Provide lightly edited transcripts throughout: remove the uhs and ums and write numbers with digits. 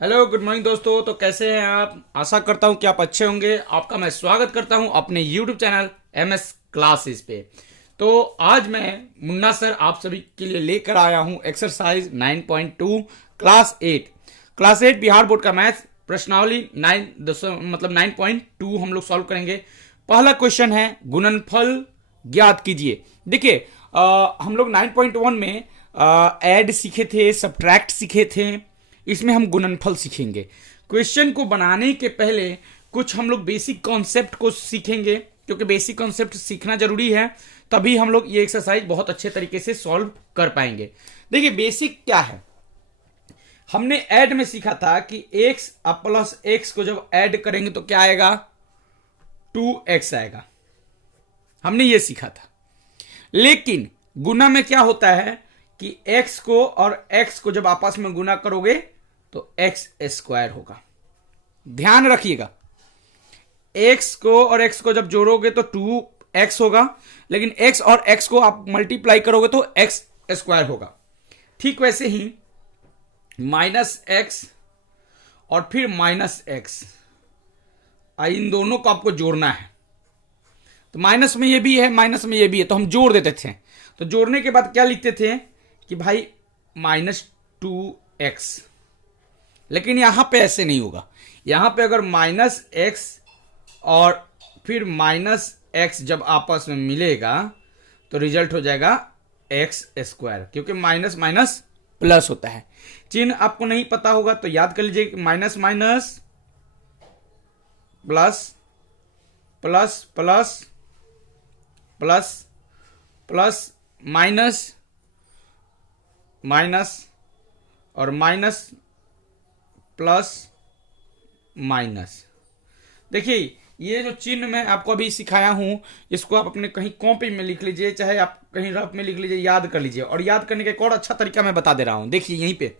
Hello good morning दोस्तों। तो कैसे हैं आप? आशा करता हूं कि आप अच्छे होंगे। आपका मैं स्वागत करता हूं अपने यूट्यूब चैनल MS क्लासेस पे। तो आज मैं मुन्ना सर आप सभी के लिए लेकर आया हूं एक्सरसाइज 9.2 क्लास 8 बिहार बोर्ड का मैथ प्रश्नावली 9 हम लोग सॉल्व करेंगे। पहला क्वेश्चन है गुणनफल ज्ञात कीजिए। देखिए हम लोग 9.1 में ऐड सीखे थे, सब्ट्रैक्ट सीखे थे। इसमें हम गुणनफल सीखेंगे। क्वेश्चन को बनाने के पहले कुछ हम लोग बेसिक कॉन्सेप्ट को सीखेंगे, क्योंकि बेसिक कॉन्सेप्ट सीखना जरूरी है, तभी हम लोग ये एक्सरसाइज बहुत अच्छे तरीके से सॉल्व कर पाएंगे। देखिए बेसिक क्या है, हमने ऐड में सीखा था कि x प्लस x को जब ऐड करेंगे तो क्या आएगा, 2x आएगा। हमने ये सीखा था। लेकिन गुना में क्या होता है कि x को और x को जब आपस में गुना करोगे तो x स्क्वायर होगा। ध्यान रखिएगा, x को और x को जब जोड़ोगे तो 2x होगा, लेकिन x और x को आप मल्टीप्लाई करोगे तो x स्क्वायर होगा। ठीक वैसे ही माइनस x और फिर माइनस x, इन दोनों को आपको जोड़ना है। तो माइनस में ये भी है, माइनस में ये भी है, तो हम जोड़ देते थे। तो जोड़ने के बाद क्या लिखते थे कि भाई -2x। लेकिन यहां पे ऐसे नहीं होगा। यहां पे अगर -x और फिर -x जब आपस में मिलेगा तो रिजल्ट हो जाएगा x स्क्वायर, क्योंकि माइनस माइनस प्लस होता है। चिन्ह आपको नहीं पता होगा तो याद कर लीजिए, minus minus plus plus plus plus plus minus minus और माइनस प्लस माइनस। देखिए ये जो चिन्ह मैं आपको अभी सिखाया हूं, इसको आप अपने कहीं कॉपी में लिख लीजिए, चाहे आप कहीं रफ में लिख लीजिए, याद कर लीजिए। और याद करने का एक और अच्छा तरीका मैं बता दे रहा हूं। देखिए यहीं पे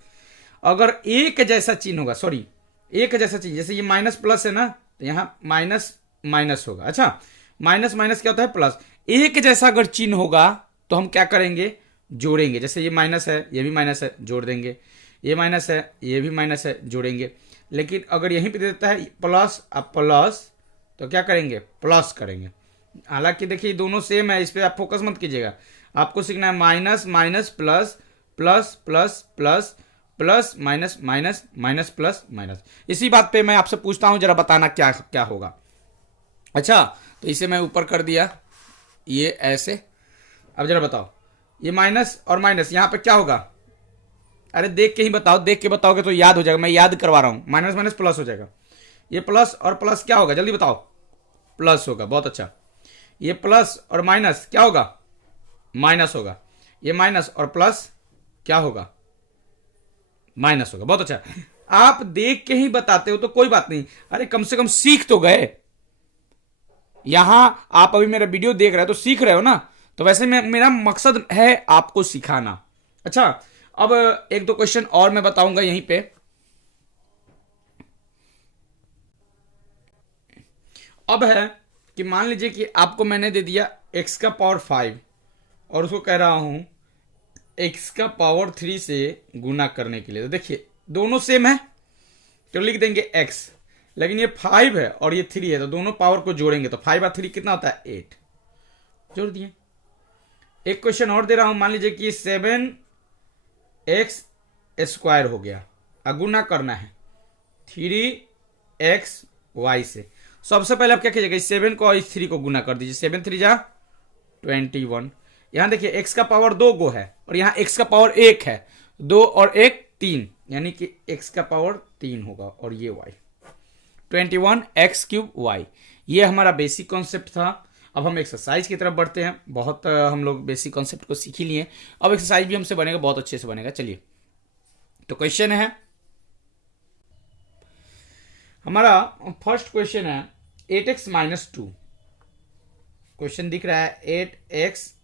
अगर एक जैसा चिन्ह होगा, सॉरी एक जैसा चिन्ह, जैसे ये माइनस प्लस है ना, तो यहां माइनस माइनस होगा। अच्छा, माइनस माइनस क्या होता है, प्लस। एक जैसा अगर चिन्ह होगा तो हम क्या करेंगे, जोड़ेंगे। जैसे ये माइनस है, ये भी माइनस है, जोड़ देंगे। ये माइनस है, ये भी माइनस है, जोड़ेंगे। लेकिन अगर यहीं पे दे देता है प्लस, अब प्लस, तो क्या करेंगे, प्लस करेंगे। हालांकि देखिए दोनों सेम है, इस पर आप फोकस मत कीजिएगा। आपको सीखना है minus minus plus plus plus plus plus minus minus minus plus minus. इसी बात पे मैं आपसे पूछता हूं, जरा बताना क्या क्या होगा। अच्छा, तो इसे मैं ऊपर कर दिया, ये ऐसे। अब जरा बताओ, ये माइनस और माइनस यहां पे क्या होगा। अरे देख के ही बताओ, देख के बताओगे तो याद हो जाएगा। मैं याद करवा रहा हूं, माइनस माइनस प्लस हो जाएगा। ये प्लस और प्लस क्या होगा, जल्दी बताओ। प्लस होगा, बहुत अच्छा। ये प्लस और माइनस क्या होगा, माइनस होगा। ये माइनस और प्लस क्या होगा, माइनस होगा। बहुत अच्छा, आप देख के ही बताते हो तो कोई बात नहीं। अरे कम से कम सीख तो गए। यहां आप अभी मेरा वीडियो देख रहे हो तो सीख रहे हो ना। तो वैसे में मेरा मकसद है आपको सिखाना। अच्छा, अब एक दो क्वेश्चन और मैं बताऊंगा यहीं पे। अब है कि मान लीजिए कि आपको मैंने दे दिया x का पावर 5 और उसको कह रहा हूं x का पावर 3 से गुना करने के लिए। तो देखिए दोनों सेम है तो लिख देंगे x, लेकिन ये 5 है और ये 3 है, तो दोनों पावर को जोड़ेंगे तो 5 और 3 कितना होता है, 8। जोड़ दिए। एक क्वेश्चन और दे रहा हूं, मान लीजिए कि 7x स्क्वायर हो गया, गुना करना है 3xy से। सबसे पहले आप क्या कीजिएगा, इस 7 को और इस 3 को गुना कर दीजिए। 7 3 जा 21। यहां देखिए x का पावर 2 गो है और यहां x का पावर 1 है। 2 और 1 3, यानी कि x का पावर 3 होगा और ये y 21x³ ये हमारा बेसिक कॉन्सेप्ट था। अब हम एक्सरसाइज की तरफ बढ़ते हैं। बहुत हम लोग बेसिक कॉन्सेप्ट को सीख ही लिए। अब एक्सरसाइज भी हमसे बनेगा, बहुत अच्छे से बनेगा। चलिए, तो क्वेश्चन है हमारा, फर्स्ट क्वेश्चन है 8x माइनस 2। क्वेश्चन दिख रहा है 8x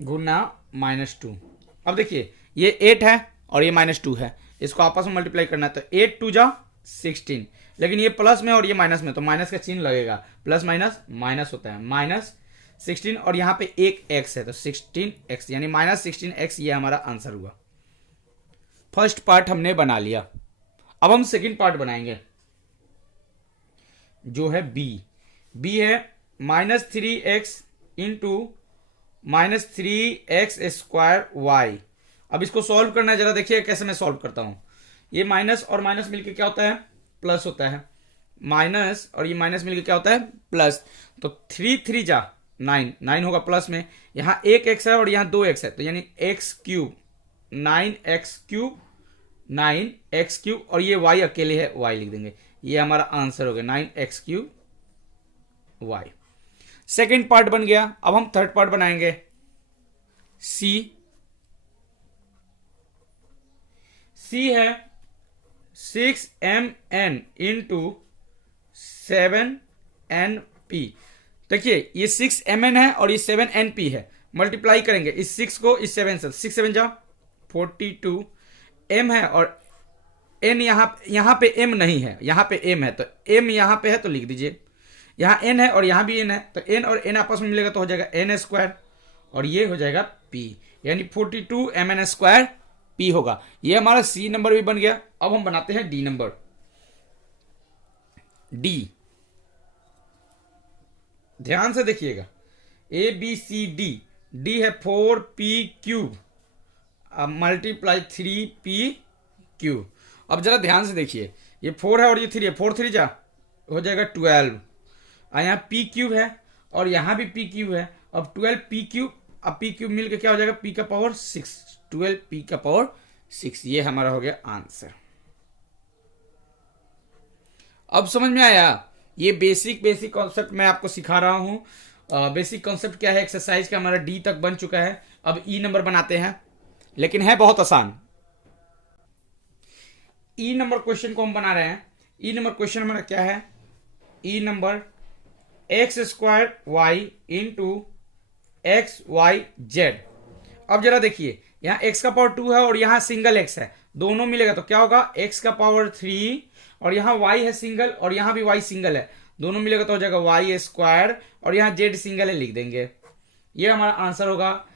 गुना -2। अब देखिए ये 8 है और ये -2 है, इसको आपस में मल्टीप्लाई करना है। तो 8 2 जा 16, लेकिन ये प्लस में और ये माइनस में, तो माइनस का चिन्ह लगेगा। प्लस माइनस माइनस होता है, -16 और यहाँ पे एक x है तो 16x, यानी -16x ये हमारा आंसर हुआ। फर्स्ट पार्ट हमने बना लिया। अब हम सेकेंड पार्ट बनाएंगे जो है बी। बी है -3x इंटू -3x² अब इसको सॉल्व करना है, जरा देखिए कैसे मैं सॉल्व करता हूं। ये माइनस और माइनस मिलके क्या होता है, प्लस होता है। माइनस और ये माइनस मिलके क्या होता है, प्लस। तो 3 जा 9, 9 होगा प्लस में। यहाँ एक एक्स है और यहाँ 2x है, तो यानी x³ 9x³ 9x³ और ये y अकेले है, y लिख देंगे। ये हमारा आंसर हो गया 9x³ y। सेकेंड पार्ट बन गया। अब हम थर्ड पार्ट बनाएंगे सी। सी है 6mn इंटू 7np। देखिए ये 6mn है और ये 7np है, मल्टीप्लाई करेंगे इस 6 को इस 7 से। 6 7 जा 42, m है और n यहां पे m नहीं है, यहां पे m है, तो m यहां पे है तो लिख दीजिए। यहां n है और यहां भी n है, तो n और n आपस में मिलेगा तो हो जाएगा n² और ये हो जाएगा p, यानी 42mn² p होगा। ये हमारा c नंबर भी बन गया। अब हम बनाते हैं d नंबर। d ध्यान से देखिएगा, ABCD, d है 4p³ मल्टीप्लाई 3p³। अब जरा ध्यान से देखिए, ये 4 है और ये 3 है, 4 3 जा हो जाएगा 12। और यहाँ p³ है और यहाँ भी p³ है। अब 12p³, अब p³ मिलकर क्या हो जाएगा, p⁻6, 12p⁻6। ये हमारा हो गया आंसर। अब समझ में आया। ये बेसिक कॉन्सेप्ट मैं आपको सिखा रहा हूं। बेसिक कॉन्सेप्ट क्या है, एक्सरसाइज का हमारा डी तक बन चुका है। अब ई नंबर बनाते हैं, लेकिन है बहुत आसान। ई नंबर क्वेश्चन को हम बना रहे हैं। ई नंबर क्वेश्चन हमारा क्या है, ई number x² y into XYZ। अब जरा देखिए, यहाँ x का पावर 2 है और यहाँ सिंगल x है, दोनों मिलेगा तो क्या होगा, x का पावर 3 और यहाँ y है सिंगल और यहाँ भी y सिंगल है, दोनों मिलेगा तो हो जाएगा y² और यहाँ z सिंगल है, लिख देंगे। ये हमारा आंसर होगा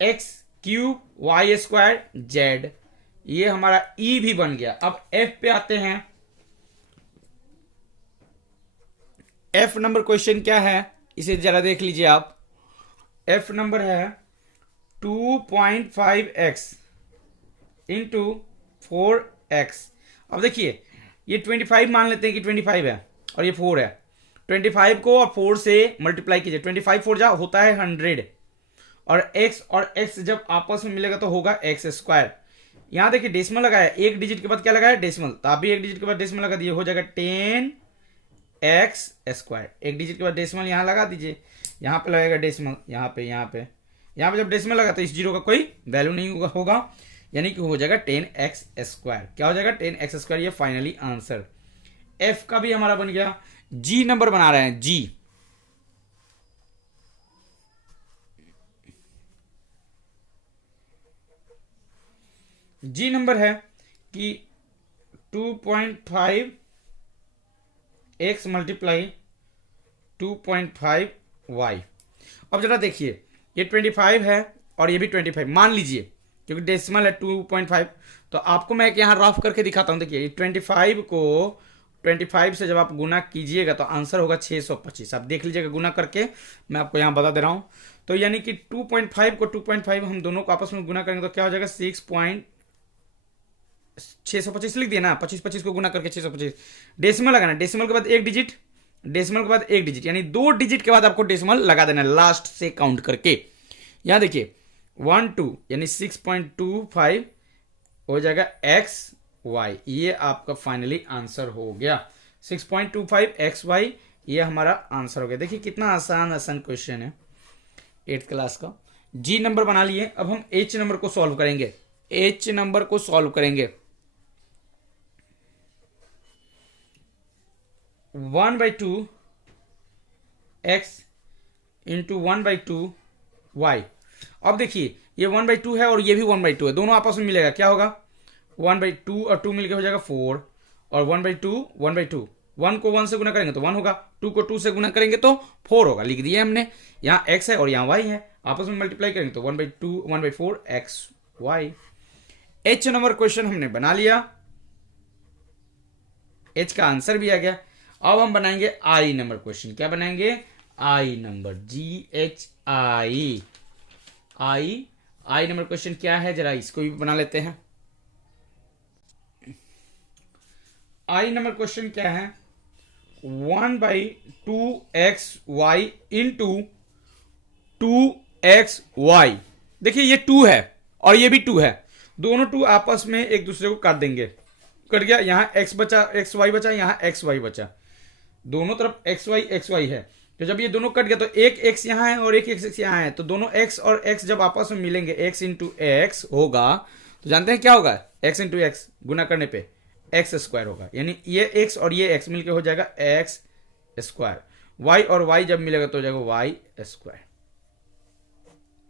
x³ y² z। ये हमारा ई भी बन गया। अब एफ पे आते हैं। एफ नंबर क्वेश्चन क्या है, इसे जरा देख लीजिए आप। एफ नंबर है 2.5x इंटू 4x। अब देखिए ये 25 मान लेते हैं कि 25 है और ये 4 है। 25 को और 4 से मल्टीप्लाई कीजिए, 25 4 जा होता है 100 और x जब आपस में मिलेगा तो होगा x²। यहां देखिए डेसिमल लगाया, एक डिजिट के बाद क्या लगाया, डेसिमल, तो आप भी एक डिजिट के बाद डेसिमल लगा दीजिए, हो जाएगा 10x²। एक डिजिट के बाद डेसिमल यहां लगा दीजिए, यहां पे लगेगा डेसिमल, यहां पे जब डेसिमल लगा तो इस जीरो का कोई वैल्यू नहीं होगा, यानी कि हो जाएगा 10x²। क्या हो जाएगा, 10x²। ये फाइनली आंसर। एफ का भी हमारा बन गया। जी नंबर बना रहे हैं। जी नंबर है कि 2.5x मल्टीप्लाई 2.5y। अब जरा देखिए, ये 25 है और ये भी 25 मान लीजिए, क्योंकि डेसिमल है 2.5, तो आपको मैं यहाँ रफ करके दिखाता हूँ। देखिए 25 को 25 से जब आप गुना कीजिएगा तो आंसर होगा 625। आप देख लीजिएगा गुना करके, मैं आपको यहाँ बता दे रहा हूँ। तो यानी कि 2.5 को 2.5 हम दोनों को आपस में गुना करेंगे तो क्या हो जाएगा, 625 लिख दिया ना, 25 को गुना करके 625। डेसिमल लगाना, डेसिमल के बाद एक डिजिट, डेसिमल के बाद एक डिजिट, यानी 2 डिजिट के बाद आपको डेसिमल लगा देना लास्ट से काउंट करके। यहां देखिए 1 2 यानी 6.25 हो जाएगा XY। ये आपका फाइनली आंसर हो गया 6.25 XY। ये हमारा आंसर हो गया। देखिए कितना आसान क्वेश्चन है 8th क्लास का। जी नंबर बना लिए। अब हम H नंबर को सॉल्व करेंगे। H नंबर को सॉल्व करेंगे। 1/2 x इंटू 1/2 y। अब देखिए ये 1/2 है और ये भी 1/2 है, दोनों आपस में मिलेगा, क्या होगा, 1/2 और 2 मिलकर हो जाएगा 4 और 1/2 1/2। 1 को 1 से गुना करेंगे तो 1 होगा, 2 को 2 से गुना करेंगे तो 4 होगा, लिख दिया हमने। यहाँ x है और यहाँ y है, आपस में मल्टीप्लाई करेंगे तो 1/2 1/4 XY। H नंबर क्वेश्चन हमने बना लिया। एच का आंसर भी आ गया। अब हम बनाएंगे आई नंबर क्वेश्चन। क्या बनाएंगे? आई नंबर, GHI। आई नंबर क्वेश्चन क्या है, जरा इसको भी बना लेते हैं। आई नंबर क्वेश्चन क्या है? 1/2xy into 2xy। देखिए ये 2 है और ये भी 2 है, दोनों 2 आपस में एक दूसरे को काट देंगे। कट गया, यहाँ x बचा, xy बचा, यहाँ xy बचा, दोनों तरफ xy है। तो जब ये दोनों कट गया तो एक x यहाँ है और एक x यहाँ है, तो दोनों x और x जब आपस में मिलेंगे, x इंटू एक्स होगा, तो जानते हैं क्या होगा? x इंटू एक्स गुना करने पे x स्क्वायर होगा, यानी ये x और ये x मिलके हो जाएगा x स्क्वायर। y और y जब मिलेगा तो हो जाएगा y square,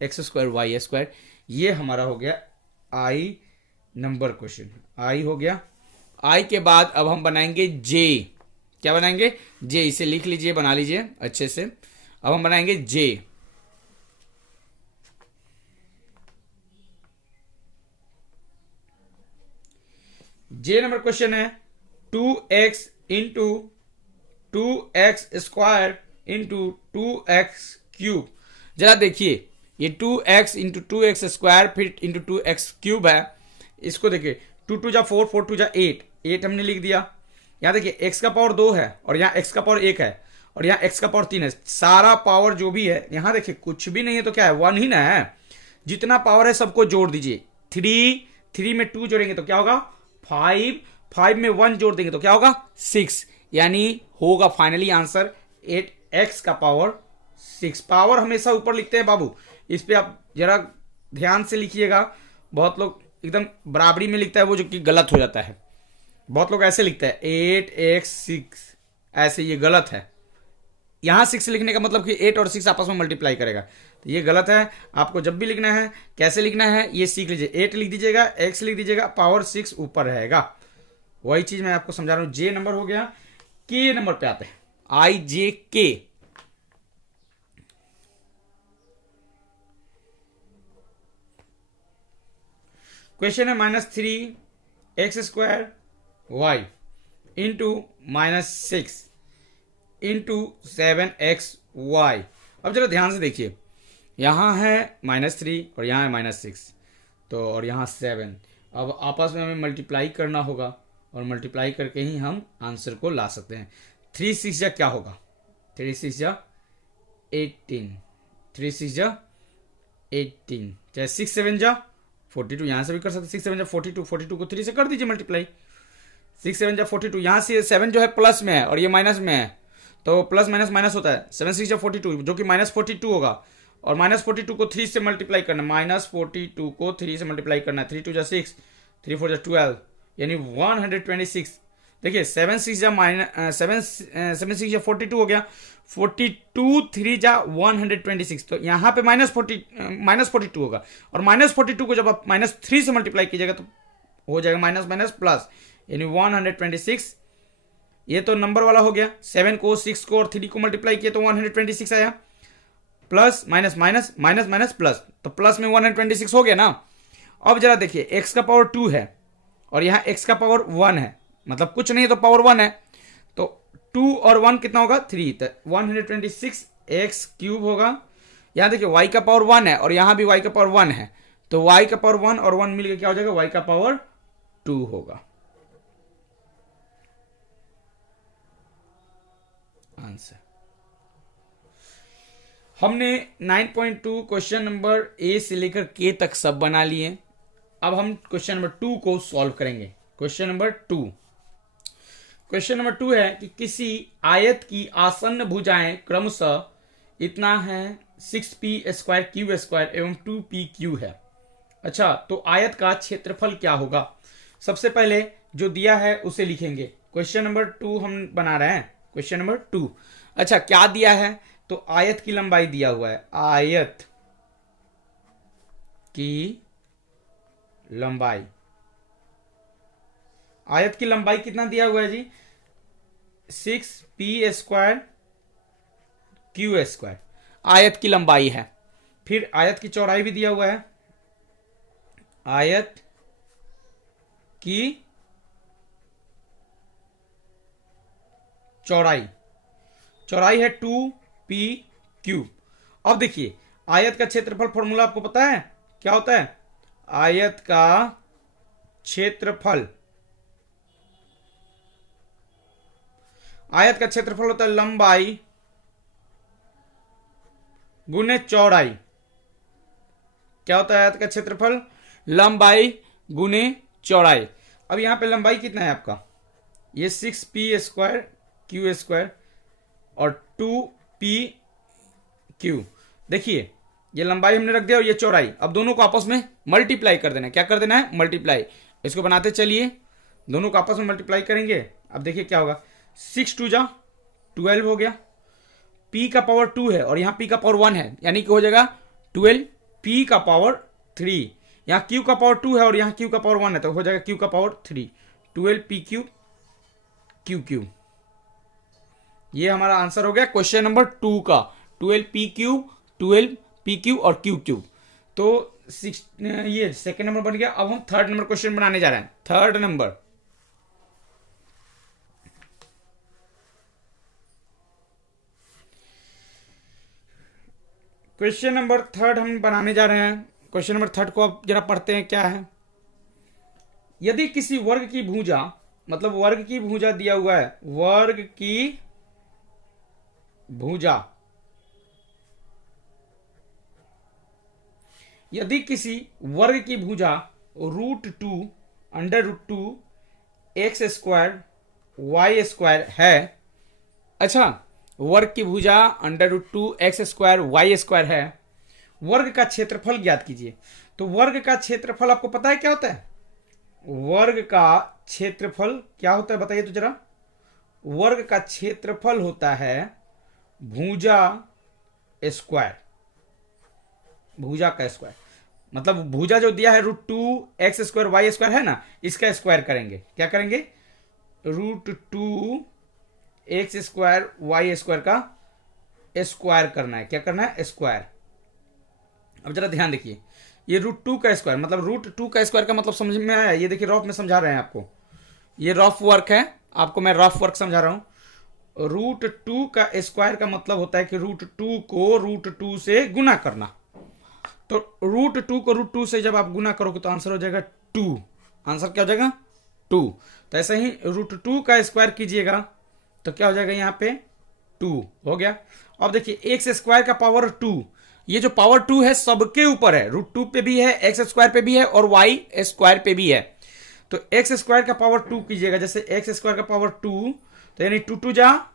x square y square. ये हमारा हो गया आई नंबर क्वेश्चन। आई हो गया। आई के बाद अब हम बनाएंगे जे। क्या बनाएंगे? जे। इसे लिख लीजिए, बना लीजिए अच्छे से। अब हम बनाएंगे जे। जे नंबर क्वेश्चन है 2x into 2x square into 2x cube. जरा देखिए, ये 2x इंटू 2x स्क्वायर फिर इंटू 2x क्यूब है। इसको देखिए, 2 2 जा 4, 4 2 जा 8, 8 हमने लिख दिया। यहाँ देखिए x का पावर 2 है और यहाँ x का पावर 1 है और यहाँ x का पावर 3 है। सारा पावर जो भी है यहाँ देखिए कुछ भी नहीं है, तो क्या है? 1 ही ना है। जितना पावर है सबको जोड़ दीजिए। 3 में 2 जोड़ेंगे तो क्या होगा? 5, 5 में 1 जोड़ देंगे तो क्या होगा? 6, यानी होगा फाइनली आंसर 8x का पावर 6। पावर हमेशा ऊपर लिखते हैं बाबू, इस पे आप जरा ध्यान से लिखिएगा। बहुत लोग एकदम बराबरी में लिखता है वो, जो कि गलत हो जाता है। बहुत लोग ऐसे लिखते हैं 8x6, ऐसे, ये गलत है। यहां 6 लिखने का मतलब कि 8 और 6 आपस में मल्टीप्लाई करेगा, तो ये गलत है। आपको जब भी लिखना है कैसे लिखना है ये सीख लीजिए। 8 लिख दीजिएगा, x लिख दीजिएगा, पावर 6 ऊपर रहेगा। वही चीज मैं आपको समझा रहा हूं। जे नंबर हो गया। के नंबर पे आते हैं, IJK। क्वेश्चन है -3x square y into -6 into 7xy। अब जरा ध्यान से देखिए, यहाँ है -3 और यहाँ है -6, तो और यहाँ 7। अब आपस में हमें मल्टीप्लाई करना होगा और मल्टीप्लाई करके ही हम आंसर को ला सकते हैं। 3 6 जा क्या होगा? 3 6 जा 18, 3 6 जा 18, चाहे 6 7 जा 42, यहाँ से भी कर सकते। 6 7 जा 42, 42 को 3 से कर दीजिए मल्टीप्लाई। 6 7 जा 42, यहाँ से 7 जो है प्लस में है और ये माइनस में है, तो प्लस माइनस माइनस होता है। 7 6 जा 42 जो कि -42 होगा, और -42 को 3 से मल्टीप्लाई करना, -42 को 3 से मल्टीप्लाई करना। 3 2 जा 6, 3 4 जा 12, यानी 126। देखिए 7 6 जा 42 हो गया। 42 3 जा 126, तो यहाँ पे -42 होगा, और -42 को जब आप -3 से मल्टीप्लाई कीजिएगा तो हो जाएगा माइनस माइनस प्लस, यानी 126। ये तो नंबर वाला हो गया। 7 को 6 को और 3 को मल्टीप्लाई किया तो 126 आया। Plus minus minus minus minus plus, तो प्लस में 126 हो गया ना। अब जरा देखिए, x का पावर 2 है और यहाँ x का पावर 1 है, मतलब कुछ नहीं तो पावर 1 है, तो 2 और 1 कितना होगा? 3, तो 126 x क्यूब होगा। यहाँ देखिए y का पावर 1 है और यहाँ भी y का पावर 1 है, तो y का पावर 1 और 1 मिलकर क्या हो जाएगा? y का पावर 2 होगा आंसर। हमने 9.2 क्वेश्चन नंबर ए से लेकर के तक सब बना लिए। अब हम क्वेश्चन नंबर 2 को सॉल्व करेंगे। क्वेश्चन नंबर 2 है कि किसी आयत की आसन्न भुजाएं क्रमशः इतना है 6p स्क्वायर क्यू स्क्वायर एवं 2p क्यू है। अच्छा, तो आयत का क्षेत्रफल क्या होगा? सबसे पहले जो दिया है उसे लिखेंगे। क्वेश्चन नंबर 2 हम बना रहे हैं। क्वेश्चन नंबर 2, अच्छा क्या दिया है? तो आयत की लंबाई दिया हुआ है। आयत की लंबाई, आयत की लंबाई कितना दिया हुआ है जी? 6p स्क्वायर क्यू स्क्वायर आयत की लंबाई है। फिर आयत की चौड़ाई भी दिया हुआ है। आयत की चौड़ाई, चौड़ाई है 2p क्यूब। अब देखिए आयत का क्षेत्रफल फॉर्मूला आपको पता है क्या होता है? आयत का क्षेत्रफल, आयत का क्षेत्रफल होता है लंबाई गुने चौड़ाई। क्या होता है आयत का क्षेत्रफल? लंबाई गुने चौड़ाई। अब यहां पे लंबाई कितना है आपका? ये 6p² q² और 2p/q। देखिए ये लंबाई हमने रख दिया और ये चौड़ाई। अब दोनों को आपस में मल्टीप्लाई कर देना है। क्या कर देना है? मल्टीप्लाई। इसको बनाते चलिए, दोनों को आपस में मल्टीप्लाई करेंगे। अब देखिए क्या होगा, 6 2 जा 12 हो गया। p का पावर 2 है और यहाँ p का पावर 1 है, यानी कि हो जाएगा 12 p का पावर 3। यहाँ q का पावर 2 है और यहाँ q का पावर 1 है, तो हो जाएगा q का पावर 3, 12 p³ q³। ये हमारा आंसर हो गया क्वेश्चन नंबर 2 का, 12 p³ 12 p³ और q³। तो ये सेकंड नंबर बन गया। अब हम थर्ड नंबर क्वेश्चन बनाने जा रहे हैं। Third number, question number third हम बनाने जा रहे हैं। क्वेश्चन नंबर थर्ड को अब जरा पढ़ते हैं क्या है। यदि किसी वर्ग की भुजा, मतलब वर्ग की भुजा दिया हुआ है, वर्ग की भुजा, यदि किसी वर्ग की भुजा √2 √2 x² है। अच्छा, वर्ग की भुजा √2 x² है। वर्ग का क्षेत्रफल ज्ञात कीजिए। तो वर्ग का क्षेत्रफल आपको पता है क्या होता है? वर्ग का क्षेत्रफल क्या होता है बताइए तो जरा। वर्ग का क्षेत्रफल होता है भुजा स्क्वायर, भुजा का स्क्वायर। मतलब भुजा जो दिया है √2 x² y² है ना, इसका स्क्वायर करेंगे। क्या करेंगे? √2 x² y² का स्क्वायर करना है। क्या करना है? स्क्वायर। अब जरा ध्यान देखिए, ये √2 का स्क्वायर, मतलब √2 का स्क्वायर का मतलब समझ में आया? ये देखिए रफ में समझा रहे हैं आपको, ये रफ वर्क है, आपको मैं रफ वर्क समझा रहा हूं। √2 का स्क्वायर का मतलब होता है कि √2 को √2 से गुना करना। तो √2 को √2 से जब आप गुना करोगे तो आंसर हो जाएगा 2। आंसर क्या हो जाएगा? 2। तो ऐसे ही √2 का स्क्वायर कीजिएगा तो क्या हो जाएगा? यहाँ पे 2 हो गया। अब देखिए x² का पावर 2, ये जो पावर 2 है सबके ऊपर है, √2 पे भी है, x² पे भी है और y² पे भी है। तो x² का पावर 2 कीजिएगा। जैसे x² का पावर 2, तो यानी 2 2 जा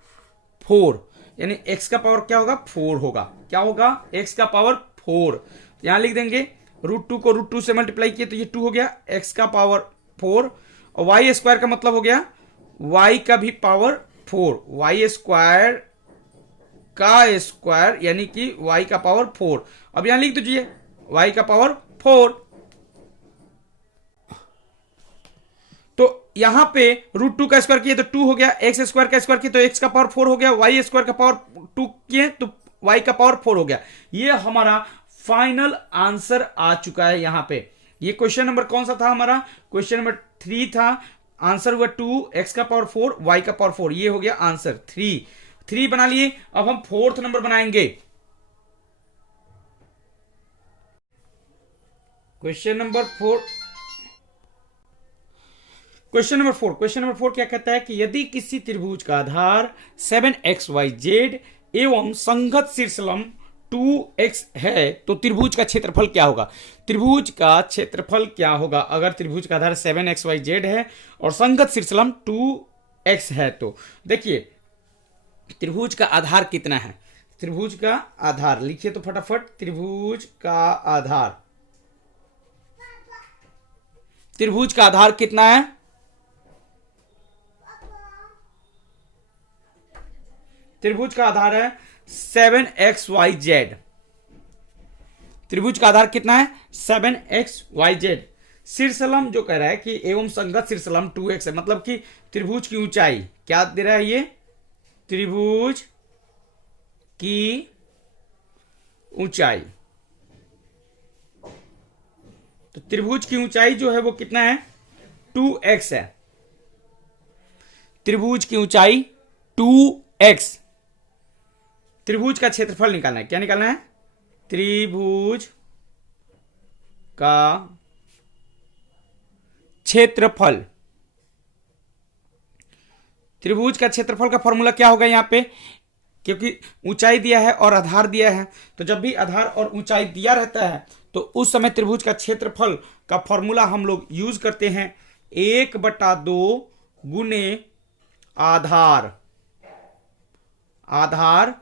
4, यानी x का पावर क्या होगा? 4 होगा। क्या होगा? x का पावर 4। यहां लिख देंगे √2 को √2 से मल्टीप्लाई किए तो ये 2 हो गया, x का पावर 4, और y² का मतलब हो गया y का भी पावर 4, y² का स्क्वायर यानी कि y का पावर 4। अब यहां लिख दीजिए y का पावर 4। तो यहां पे √2 का स्क्वायर किए तो 2 हो गया, x² का स्क्वायर किए तो x का पावर 4 हो गया, y² का पावर 2 किए तो y का पावर 4 हो गया। ये हमारा फाइनल आंसर आ चुका है। यहां पे ये क्वेश्चन नंबर कौन सा था हमारा? क्वेश्चन नंबर 3 था। आंसर हुआ 2, x का पावर 4 y का पावर 4। ये हो गया आंसर 3 बना लिए। अब हम फोर्थ नंबर बनाएंगे। क्वेश्चन नंबर 4, क्वेश्चन नंबर 4 क्या कहता है कि यदि किसी त्रिभुज का आधार 7xyz एवं संगत शीर्षलंब 2x है तो त्रिभुज का क्षेत्रफल क्या होगा? त्रिभुज का क्षेत्रफल क्या होगा अगर त्रिभुज का आधार 7xyz है और संगत शीर्षलंब 2x है? तो देखिए त्रिभुज का आधार कितना है? त्रिभुज का आधार लिखिए तो फटाफट। त्रिभुज का आधार, त्रिभुज का आधार कितना है? त्रिभुज का आधार है 7xyz। त्रिभुज का आधार कितना है? 7xyz। शीर्षलंब जो कह रहा है कि एवं संगत शीर्षलंब 2x है, मतलब कि त्रिभुज की ऊंचाई क्या दे रहा है? ये त्रिभुज की ऊंचाई, तो त्रिभुज की ऊंचाई जो है वो कितना है? 2x है। त्रिभुज की ऊंचाई 2x। त्रिभुज का क्षेत्रफल निकालना है। क्या निकालना है? त्रिभुज का क्षेत्रफल। त्रिभुज का क्षेत्रफल का फॉर्मूला क्या होगा यहां पे? क्योंकि ऊंचाई दिया है और आधार दिया है, तो जब भी आधार और ऊंचाई दिया रहता है तो उस समय त्रिभुज का क्षेत्रफल का फॉर्मूला हम लोग यूज करते हैं 1/2 गुने आधार, आधार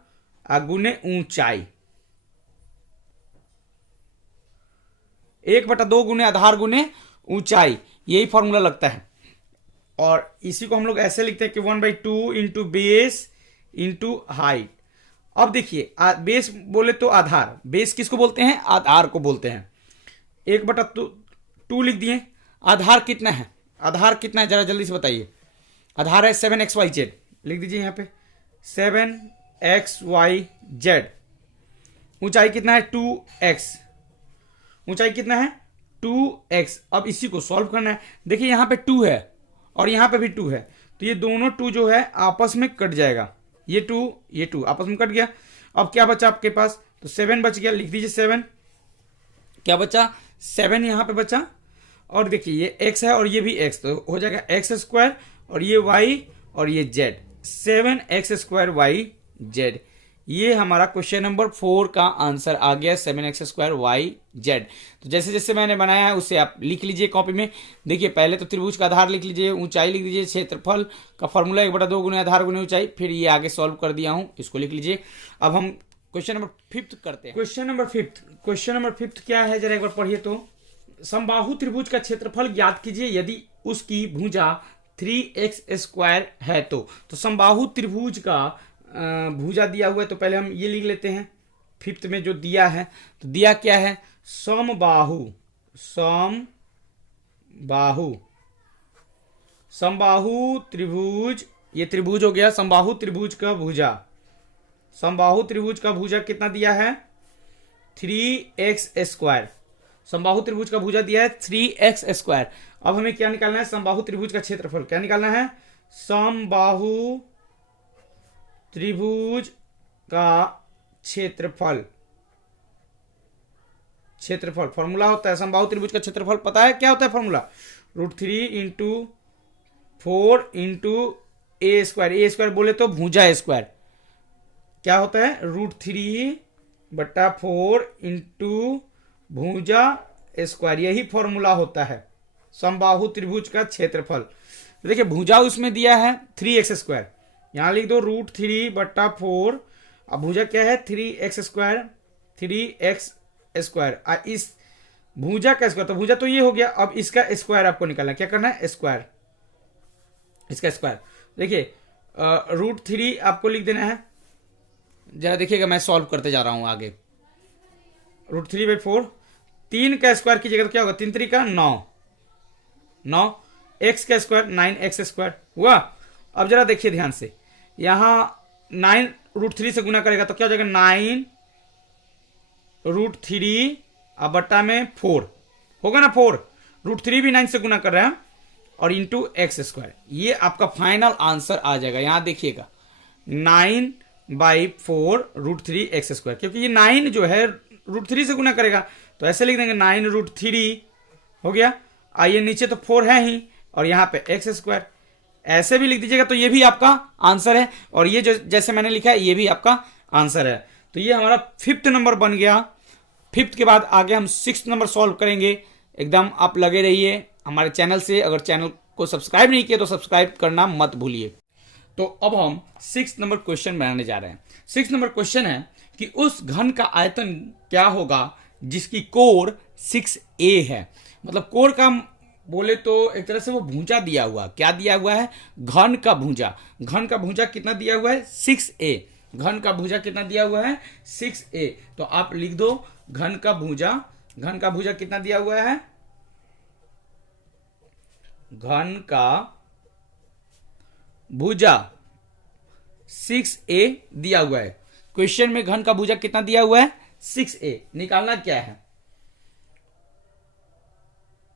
गुने ऊंचाई। 1/2 गुने आधार गुने ऊंचाई, यही फॉर्मूला लगता है। और इसी को हम लोग ऐसे लिखते हैं कि 1/2 इंटू बेस इंटू हाइट। अब देखिए बेस बोले तो आधार, बेस किसको बोलते हैं? आधार को बोलते हैं। 1/2 लिख दिए। आधार कितना है? आधार कितना है जरा जल्दी से बताइए। आधार है 7xyz, लिख दीजिए यहाँ पे 7xyz। ऊंचाई कितना है? 2x। ऊंचाई कितना है? 2x। अब इसी को सॉल्व करना है। देखिए यहाँ पे 2 है और यहाँ पे भी 2 है, तो ये दोनों 2 जो है आपस में कट जाएगा। ये 2 आपस में कट गया। अब क्या बचा आपके पास? तो 7 बच गया, लिख दीजिए 7। क्या बचा? 7 यहाँ पे बचा। और देखिए ये x है और ये भी x, तो हो जाएगा x² और ये y और ये z, 7x² yz। ये हमारा क्वेश्चन नंबर 4 का आंसर आ गया, 7x² yz। तो जैसे जैसे मैंने बनाया है उससे आप लिख लीजिए कॉपी में। देखिए पहले तो त्रिभुज का आधार लिख लीजिए, ऊंचाई लिख दीजिए, क्षेत्रफल का फॉर्मूला 1/2 गुने आधार गुने ऊंचाई, फिर ये आगे सॉल्व कर दिया हूं, इसको लिख लीजिए। अब हम क्वेश्चन नंबर 5 करते हैं। क्वेश्चन नंबर 5 क्या है जरा एक बार पढ़िए तो। समबाहु त्रिभुज का क्षेत्रफल ज्ञात कीजिए यदि उसकी भुजा 3x² है तो समबाहु त्रिभुज का भुजा दिया हुआ है, तो पहले हम ये लिख लेते हैं 5 में जो दिया है। तो दिया क्या है? समबाहु त्रिभुज, ये त्रिभुज हो गया। समबाहु त्रिभुज का भुजा, समबाहु त्रिभुज का भुजा कितना दिया है? 3x²। समबाहु त्रिभुज का भुजा दिया है 3x²। अब हमें क्या निकालना है? समबाहु त्रिभुज का क्षेत्रफल। क्या निकालना है? समबाहु त्रिभुज का क्षेत्रफल। क्षेत्रफल फॉर्मूला होता है समबाहु त्रिभुज का क्षेत्रफल, पता है क्या होता है फॉर्मूला? √3 into 4 into a²। बोले तो भुजा स्क्वायर क्या होता है? √3/4 इंटू भुजा स्क्वायर, यही फॉर्मूला होता है समबाहु त्रिभुज का क्षेत्रफल। देखिए भुजा उसमें दिया है 3x², यहां लिख दो √3/4। अब भुजा क्या है? 3x²। इस भुजा का स्क्वायर, तो भुजा तो ये हो गया। अब इसका स्क्वायर आपको निकालना है। क्या करना है? स्क्वायर, इसका स्क्वायर। देखिए √3 आपको लिख देना है। जरा देखिएगा मैं सॉल्व करते जा रहा हूं आगे। √3/4, 3 का स्क्वायर कीजिएगा तो क्या होगा? 3 3 का 9, x का स्क्वायर 9x² हुआ। अब जरा देखिए ध्यान से, यहां 9 √3 से गुना करेगा तो क्या हो जाएगा? 9 √3 अब बट्टा में 4 होगा ना। 4 √3 भी 9 से गुना कर रहे हैं और इंटू x²। ये आपका फाइनल आंसर आ जाएगा। यहां देखिएगा 9/4 √3x², क्योंकि ये 9 जो है √3 से गुना करेगा तो ऐसे लिख देंगे 9 √3 हो गया। आइए नीचे तो 4 है ही और यहाँ पे x², ऐसे भी लिख दीजिएगा तो ये भी आपका आंसर है। और ये जो जैसे मैंने लिखा है ये भी आपका आंसर है। तो ये हमारा 5th नंबर बन गया। 5th के बाद आगे हम 6th नंबर सॉल्व करेंगे। एकदम आप लगे रहिए हमारे चैनल से। अगर चैनल को सब्सक्राइब नहीं किया तो सब्सक्राइब करना मत भूलिए। तो अब हम 6th नंबर क्वेश्चन बनाने जा रहे हैं। 6th नंबर क्वेश्चन है कि उस घन का आयतन क्या होगा जिसकी कोण 6a है। मतलब कोण का बोले तो एक तरह से वो भुजा दिया हुआ, क्या दिया हुआ है? घन का भुजा। घन का भुजा कितना दिया हुआ है? 6a। घन का भुजा कितना दिया हुआ है? 6a। तो आप लिख दो घन का भुजा। घन का भुजा कितना दिया हुआ है? घन का भुजा 6a दिया हुआ है। क्वेश्चन में घन का भुजा कितना दिया हुआ है? 6a। निकालना क्या है?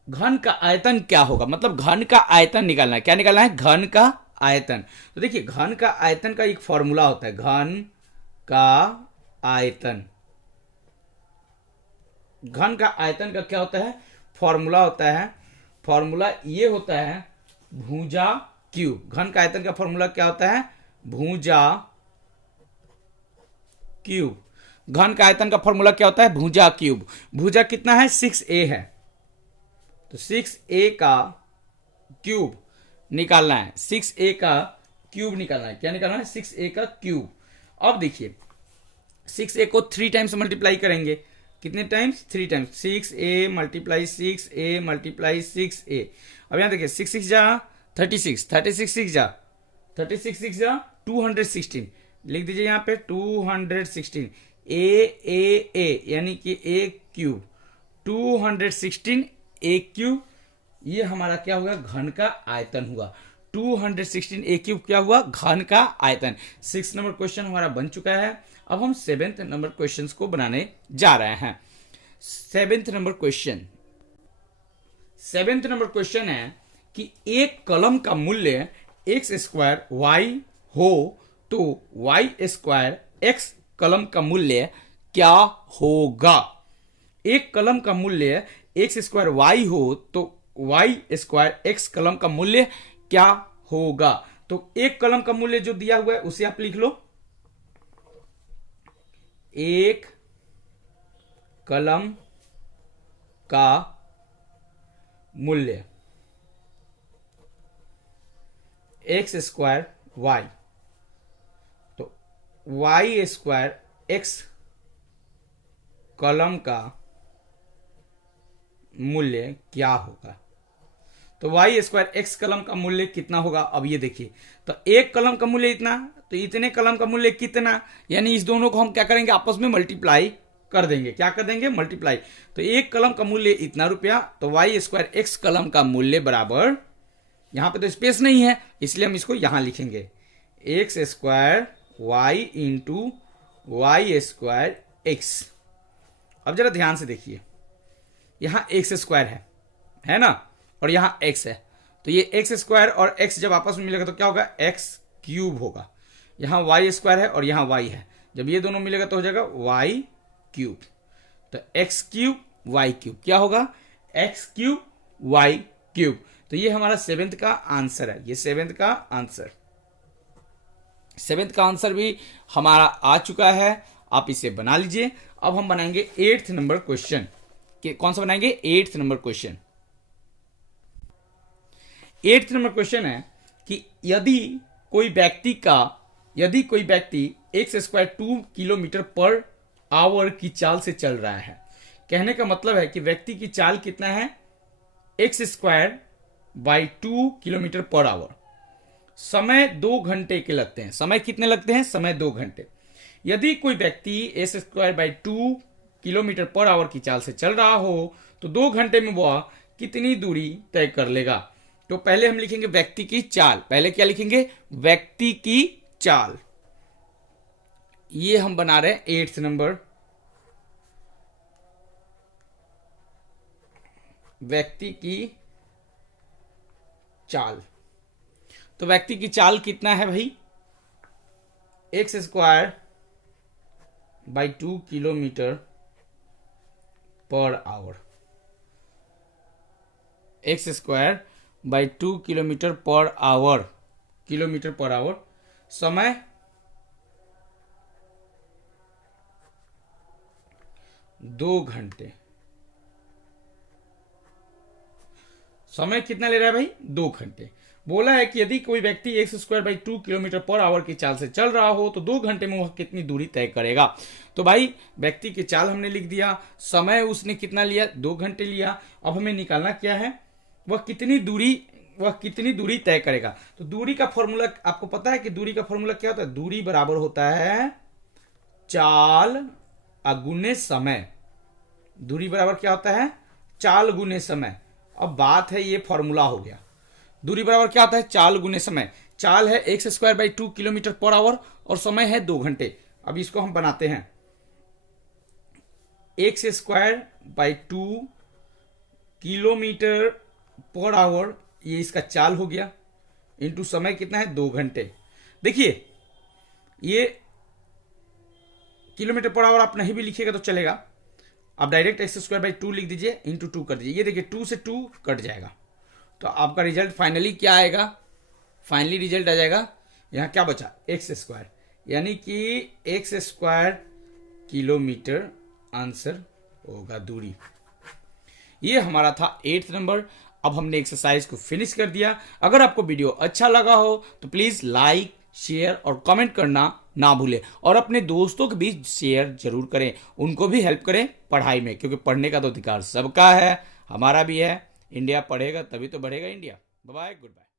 घन का आयतन क्या होगा? मतलब घन का आयतन निकालना है। क्या निकालना है? घन का आयतन। तो देखिए घन का आयतन का एक फॉर्मूला होता है, घन का आयतन, घन का आयतन का क्या होता है, फॉर्मूला होता है, फॉर्मूला ये होता है भुजा क्यूब। घन का आयतन का फॉर्मूला क्या होता है, भुजा क्यूब। घन का आयतन का फॉर्मूला क्या होता है, भुजा क्यूब। भुजा कितना है, 6a है, तो 6a का क्यूब निकालना है, 6a का क्यूब निकालना है। क्या निकालना है, 6a का क्यूब। अब देखिए 6a को 3 टाइम्स मल्टीप्लाई करेंगे, कितने times, 3 times, 6a multiply 6a multiply 6a। अब यहां देखिए 6 6 जा 36, 36 6 जा 36 6 जा 216, लिख दीजिए यहाँ पे 216, a यानी कि a क्यूब, 216 a क्यूब, ये हमारा क्या हुआ, घन का आयतन हुआ। 216 a क्यूब क्या हुआ, घन का आयतन। 6 नंबर क्वेश्चन हमारा बन चुका है। अब हम 7th नंबर क्वेश्चन को बनाने जा रहे हैं। 7th number question, 7th number question है कि एक कलम का मूल्य x स्क्वायर y हो तो y स्क्वायर x कलम का मूल्य क्या होगा। एक कलम का मूल्य x स्क्वायर y हो तो y स्क्वायर x कलम का मूल्य क्या होगा। तो एक कलम का मूल्य जो दिया हुआ है उसे आप लिख लो, एक कलम का मूल्य x स्क्वायर y, तो y स्क्वायर x कलम का मूल्य क्या होगा। तो y स्क्वायर x कलम का मूल्य कितना होगा, अब ये देखिए, तो एक कलम का मूल्य इतना, तो इतने कलम का मूल्य कितना, यानी इस दोनों को हम क्या करेंगे, आपस में मल्टीप्लाई कर देंगे। क्या कर देंगे, मल्टीप्लाई। तो एक कलम का मूल्य इतना रुपया, तो y स्क्वायर x कलम का मूल्य बराबर, यहां पे तो स्पेस नहीं है इसलिए हम इसको यहां लिखेंगे, x square y into y square x. अब जरा ध्यान से देखिए, यहां एक्स स्क्वायर है ना, और यहां x है, तो ये एक्स स्क्वायर और x जब आपस में मिलेगा तो क्या होगा, x क्यूब होगा। यहां y स्क्वायर है और यहां y है, जब ये दोनों मिलेगा तो हो जाएगा y क्यूब। तो x क्यूब y क्यूब क्या होगा, x क्यूब y क्यूब। तो ये हमारा 7th का आंसर है, ये 7th का आंसर, 7th का आंसर भी हमारा आ चुका है। आप इसे बना लीजिए। अब हम बनाएंगे 8th नंबर क्वेश्चन। कौन सा बनाएंगे, 8th number question. 8th number question है कि यदि कोई व्यक्ति x square 2 kilometre per hour की चाल से चल रहा है। कहने का मतलब है कि व्यक्ति की चाल कितना है, x square by 2 kilometre per hour. समय 2 घंटे के लगते हैं। समय कितने लगते हैं, समय 2 घंटे। यदि कोई व्यक्ति x square by 2 kilometre per hour की चाल से चल रहा हो तो 2 घंटे में वह कितनी दूरी तय कर लेगा। तो पहले हम लिखेंगे व्यक्ति की चाल। पहले क्या लिखेंगे, व्यक्ति की चाल। ये हम बना रहे हैं 8th नंबर, व्यक्ति की चाल। तो व्यक्ति की चाल कितना है भाई, x square by 2 kilometre per hour, x square by 2 kilometre per hour, kilometre per hour. समय 2 घंटे। समय कितना ले रहा है भाई, 2 घंटे। बोला है कि यदि कोई व्यक्ति x square by 2 kilometre per hour की चाल से चल रहा हो तो 2 घंटे में वह कितनी दूरी तय करेगा। तो भाई व्यक्ति की चाल हमने लिख दिया, समय उसने कितना लिया, 2 घंटे लिया। अब हमें निकालना क्या है, वह कितनी दूरी तय करेगा। तो दूरी का फॉर्मूला आपको पता है कि दूरी का फॉर्मूला क्या होता है, दूरी बराबर होता है चाल अगुने समय। दूरी बराबर क्या होता है, चाल गुने समय। अब बात है, ये फॉर्मूला हो गया। दूरी बराबर क्या होता है, चाल गुने समय। चाल है x square by 2 kilometre per hour और समय है 2 घंटे। अब इसको हम बनाते हैं, x square by 2 kilometre per hour, ये इसका चाल हो गया, इंटू समय कितना है 2 घंटे। देखिए ये किलोमीटर पर आवर आप नहीं भी लिखिएगा तो चलेगा, आप डायरेक्ट x²/2 लिख दीजिए, इंटू 2 कर दीजिए। ये देखिए 2 से 2 कट जाएगा, तो आपका रिजल्ट फाइनली क्या आएगा, फाइनली रिजल्ट आ जाएगा यहाँ क्या बचा x², यानी कि x² किलोमीटर आंसर होगा दूरी। ये हमारा था 8th नंबर। अब हमने एक्सरसाइज को फिनिश कर दिया। अगर आपको वीडियो अच्छा लगा हो तो प्लीज लाइक, शेयर और कमेंट करना ना भूलें, और अपने दोस्तों के बीच शेयर जरूर करें, उनको भी हेल्प करें पढ़ाई में, क्योंकि पढ़ने का तो अधिकार सबका है, हमारा भी है। इंडिया पढ़ेगा तभी तो बढ़ेगा India. Bye bye, good bye.